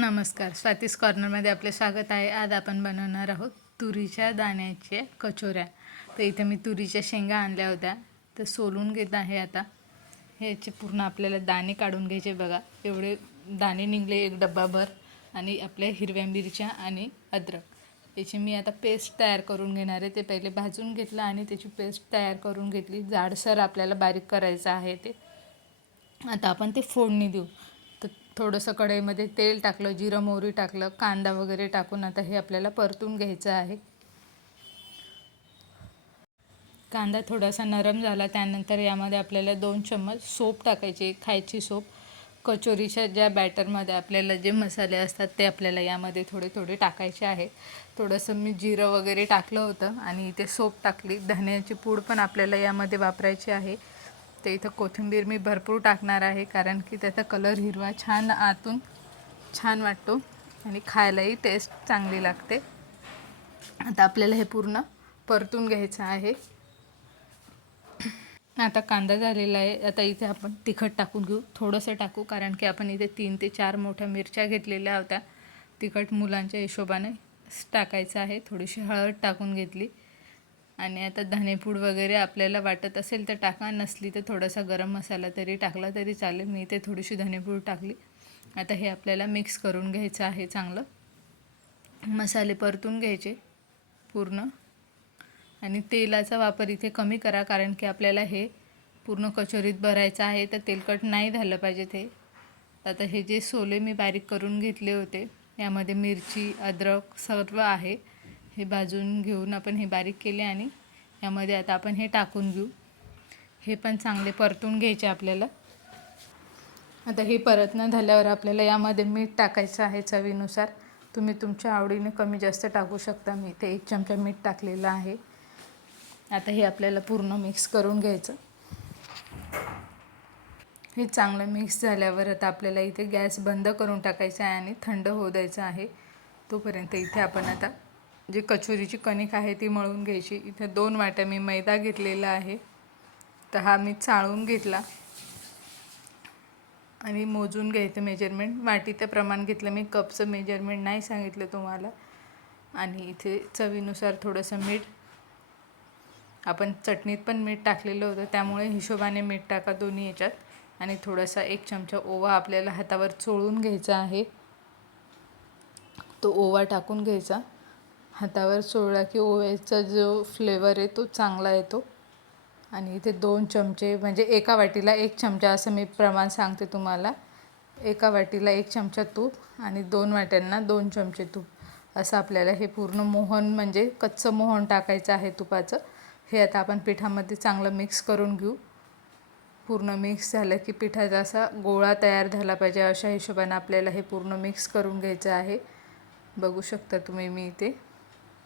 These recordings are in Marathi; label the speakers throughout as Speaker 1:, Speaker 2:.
Speaker 1: नमस्कार. स्वातीस कॉर्नरमध्ये आपले स्वागत आहे. आज आपण बनवणार आहोत तुरीच्या दाण्याचे कचोऱ्या. तर इथे मी तुरीच्या शेंगा आणल्या होत्या. तर सोलून घेत आहे आता. ह्याचे पूर्ण आपल्याला दाणे काढून घ्यायचे बघा. एवढे दाणे निघले एक डब्बाभर आणि आपल्या हिरव्या मिरच्या आणि अद्रक. याची मी आता पेस्ट तयार करून घेणार आहे. ते पहिले भाजून घेतलं आणि त्याची पेस्ट तयार करून घेतली. जाडसर आपल्याला बारीक करायचं आहे ते. आता आपण ते फोडणी देऊ. तर थोडंसं कढईमध्ये तेल टाकलं जिरं मोहरी टाकलं कांदा वगैरे टाकून आता हे आपल्याला परतून घ्यायचं आहे. कांदा थोडासा नरम झाला त्यानंतर यामध्ये आपल्याला दोन चम्मच सोप टाकायचे खायची सोप. कचोरीच्या ज्या बॅटरमध्ये आपल्याला जे मसाले असतात ते आपल्याला यामध्ये थोडे थोडे टाकायचे आहे. थोडंसं मी जिरं वगैरे टाकलं होतं आणि इथे सोप टाकली. धन्याची पूड पण आपल्याला यामध्ये वापरायची आहे. ते इथं कोथिंबीर मी भरपूर टाकणार आहे कारण की त्याचा कलर हिरवा छान आतून छान वाटतो आणि खायलाही टेस्ट चांगली लागते. आता आपल्याला हे पूर्ण परतून घ्यायचं आहे. आता कांदा झालेला आहे आता इथे आपण तिखट टाकून घेऊ थोडंसं टाकू कारण की आपण इथे तीन ते चार मोठ्या मिरच्या घेतलेल्या होत्या. तिखट मुलांच्या हिशोबाने टाकायचं आहे थोडीशी हळद टाकून घेतली. आणि आता धनेपूड वगैरे आपल्याला वाटत असेल तर टाका. नसली तर थोडासा गरम मसाला तरी टाकला तरी चालेल. मी इथे थोडीशी धनेपूड टाकली. आता हे आपल्याला मिक्स करून घ्यायचं आहे चांगलं. मसाले परतून घ्यायचे पूर्ण. आणि तेलाचा वापर इथे कमी करा कारण की आपल्याला हे पूर्ण कचोरीत भरायचं आहे तर तेलकट नाही झालं पाहिजे ते. आता हे जे सोले मी बारीक करून घेतले होते यामध्ये मिरची अद्रक सर्व आहे. हे भाजून घेऊन आपण हे बारीक केले आणि यामध्ये आता आपण हे टाकून घेऊ. हे पण चांगले परतून घ्यायचे आपल्याला. आता हे परतणं झाल्यावर आपल्याला यामध्ये मीठ टाकायचं आहे चवीनुसार. तुम्ही तुमच्या आवडीने कमी जास्त टाकू शकता. मी ते एक चमचा मीठ टाकलेलं आहे. आता हे आपल्याला पूर्ण मिक्स करून घ्यायचं. हे चांगलं मिक्स झाल्यावर आता आपल्याला इथे गॅस बंद करून टाकायचा आहे आणि थंड होऊ द्यायचं आहे. तोपर्यंत इथे आपण आता जे कचोरीची कणिक आहे ती मळून घ्यायची. इथे दोन वाट्या मी मैदा घेतलेला आहे. तर हा मी चाळून घेतला. आणि मोजून घ्यायचं मेजरमेंट वाटीचं प्रमाण घेतलं मी. कपचं मेजरमेंट नाही सांगितलं तुम्हाला. आणि इथे चवीनुसार थोडंसं मीठ. आपण चटणीत पण मीठ टाकलेलं होतं. त्यामुळे हिशोबाने मीठ टाका दोन्ही याच्यात. आणि थोडासा एक चमचा ओवा आपल्याला हातावर चोळून घ्यायचा आहे. तो ओवा टाकून घ्यायचा. हातावर चोळला की ओव्याचा जो फ्लेवर आहे तो चांगला येतो. आणि इथे दोन चमचे म्हणजे एका वाटीला एक चमचा असं मी प्रमाण सांगते तुम्हाला. एका वाटीला एक चमचा तूप आणि दोन वाट्यांना दोन चमचे तूप. असं आपल्याला हे पूर्ण मोहन म्हणजे कच्चं मोहन टाकायचं आहे तुपाचं. हे आता आपण पिठामध्ये चांगलं मिक्स करून घेऊ. पूर्ण मिक्स झालं की पिठाचा असा गोळा तयार झाला पाहिजे अशा हिशोबाने आपल्याला हे पूर्ण मिक्स करून घ्यायचं आहे. बघू शकता तुम्ही मी इथे.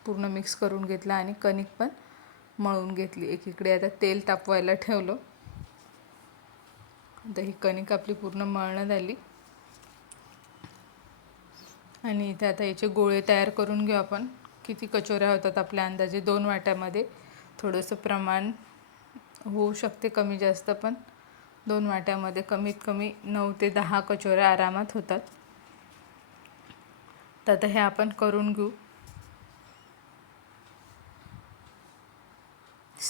Speaker 1: पूर्ण मिक्स करून घेतला आणि कणिक पण मळून घेतली. एकीकडे आता तेल तापवायला ठेवलं. आता ही कणिक आपली पूर्ण मळणं झाली. आणि इथे आता याचे गोळे तयार करून घेऊ आपण. किती कचोऱ्या होतात आपल्या अंदाजे दोन वाट्यामध्ये. थोडंसं प्रमाण होऊ शकते कमी जास्त पण दोन वाट्यामध्ये कमीत कमी नऊ ते दहा कचोऱ्या आरामात होतात. तर आता हे आपण करून घेऊ.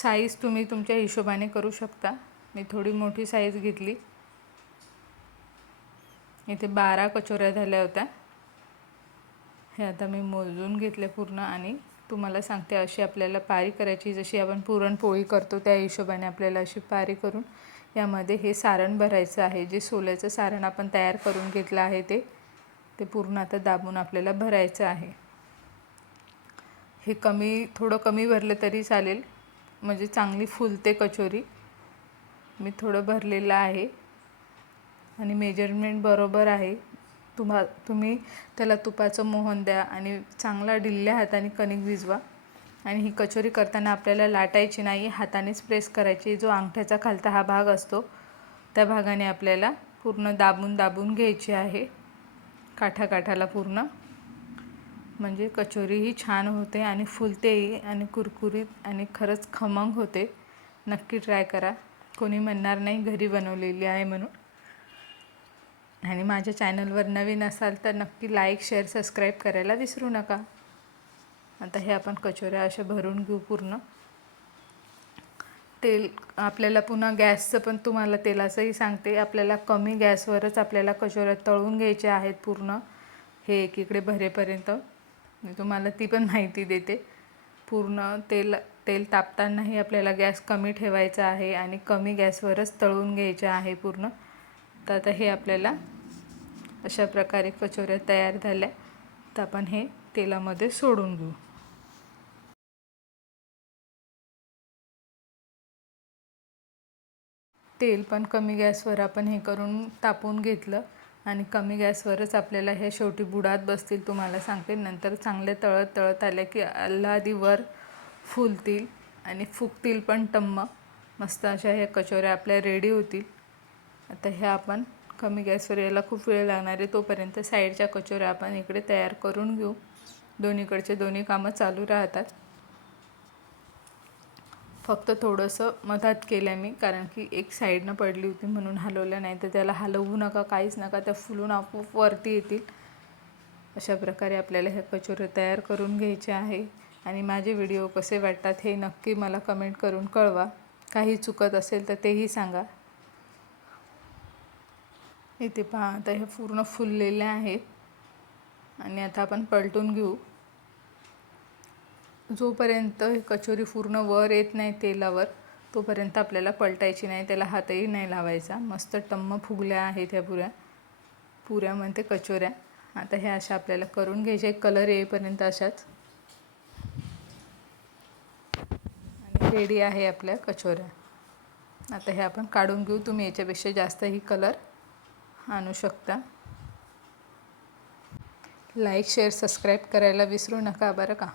Speaker 1: साईज तुम्ही तुमच्या हिशोबाने करू शकता. मी थोडी मोठी साईज घेतली. इथे बारा कचोऱ्या झाल्या होत्या. हे आता मी मोजून घेतले पूर्ण आणि तुम्हाला सांगते अशी आपल्याला पारी करायची जशी आपण पुरणपोळी करतो त्या हिशोबाने आपल्याला अशी पारी करून यामध्ये हे सारण भरायचं आहे. जे सोल्याचं सारण आपण तयार करून घेतलं आहे ते ते पूर्ण आता दाबून आपल्याला भरायचं आहे. हे कमी थोडं कमी भरलं तरी चालेल. म्हणजे चांगली फुलते कचोरी. मी थोडं भरलेलं आहे. आणि मेजरमेंट बरोबर आहे. तुम्हा तुम्ही त्याला तुपाचं मोहन द्या आणि चांगला डिल्ल्या हाताने कणिक भिजवा. आणि ही कचोरी करताना आपल्याला लाटायची नाही हातानेच प्रेस करायची. जो अंगठ्याचा खालता हा भाग असतो त्या भागाने आपल्याला पूर्ण दाबून दाबून घ्यायची आहे. काठाकाठाला पूर्ण. म्हणजे कचोरीही छान होते आणि फुलतेही आणि कुरकुरीत आणि खरंच खमंग होते. नक्की ट्राय करा. कोणी म्हणणार नाही घरी बनवलेली आहे म्हणून. आणि माझ्या चॅनलवर नवीन असाल तर नक्की लाईक शेअर सबस्क्राईब करायला विसरू नका. आता हे आपण कचोऱ्या अशा भरून घेऊ पूर्ण. तेल आपल्याला पुन्हा गॅसचं पण तुम्हाला तेलाचंही सांगते. आपल्याला कमी गॅसवरच आपल्याला कचोऱ्या तळून घ्यायच्या आहेत पूर्ण. हे एकीकडे भरेपर्यंत. मी तुम्हाला ती पण माहिती देते. पूर्ण तेल तेल तापतानाही आपल्याला गॅस कमी ठेवायचा आहे आणि कमी गॅसवरच तळून घ्यायचे आहे पूर्ण. तर आता हे आपल्याला अशा प्रकारे कचोऱ्या तयार झाल्या. तर आपण हे तेलामध्ये सोडून घेऊ. तेल पण कमी गॅसवर आपण हे करून तापून घेतलं. आणि कमी गॅसवरच आपल्याला हे शेवटी बुडात बसतील तुम्हाला सांगते. नंतर चांगले तळत तळत आले की आधी वर फुलतील आणि फुगतील पण टम्म. मस्त अशा ह्या कचोऱ्या आपल्या रेडी होतील. आता ह्या आपण कमी गॅसवर यायला खूप वेळ लागणार आहे. तोपर्यंत साईडच्या कचोऱ्या आपण इकडे तयार करून घेऊ. दोन्हीकडचे दोन्ही कामं चालू राहतात. फक्त थोडंसं मधात केलं मी कारण की एक साईडनं पडली होती म्हणून हलवलं नाही तर त्याला हलवू नका काहीच नका त्या फुलून आपोआप वरती येतील. अशा प्रकारे आपल्याला हे कचोरे तयार करून घ्यायचे आहे. आणि माझे व्हिडिओ कसे वाटतात हे नक्की मला कमेंट करून कळवा. काही चुकत असेल तर तेही सांगा. इथे पहा आता हे पूर्ण फुललेले आहेत आणि आता आपण पलटून घेऊ. जोपर्यंत हे कचोरी पूर्ण वर येत नाही तेलावर तोपर्यंत आपल्याला पलटायची नाही त्याला हातही नाही लावायचा. मस्त टम्म फुगल्या आहेत ह्या पुऱ्या. पुऱ्या म्हणते कचोऱ्या. आता ह्या अशा आपल्याला करून घ्यायच्या कलर येईपर्यंत अशाच. आणि रेडी आहे आपल्या कचोऱ्या. आता हे आपण काढून घेऊ. तुम्ही याच्यापेक्षा जास्तही कलर आणू शकता. लाईक शेअर सबस्क्राईब करायला विसरू नका. बरं का?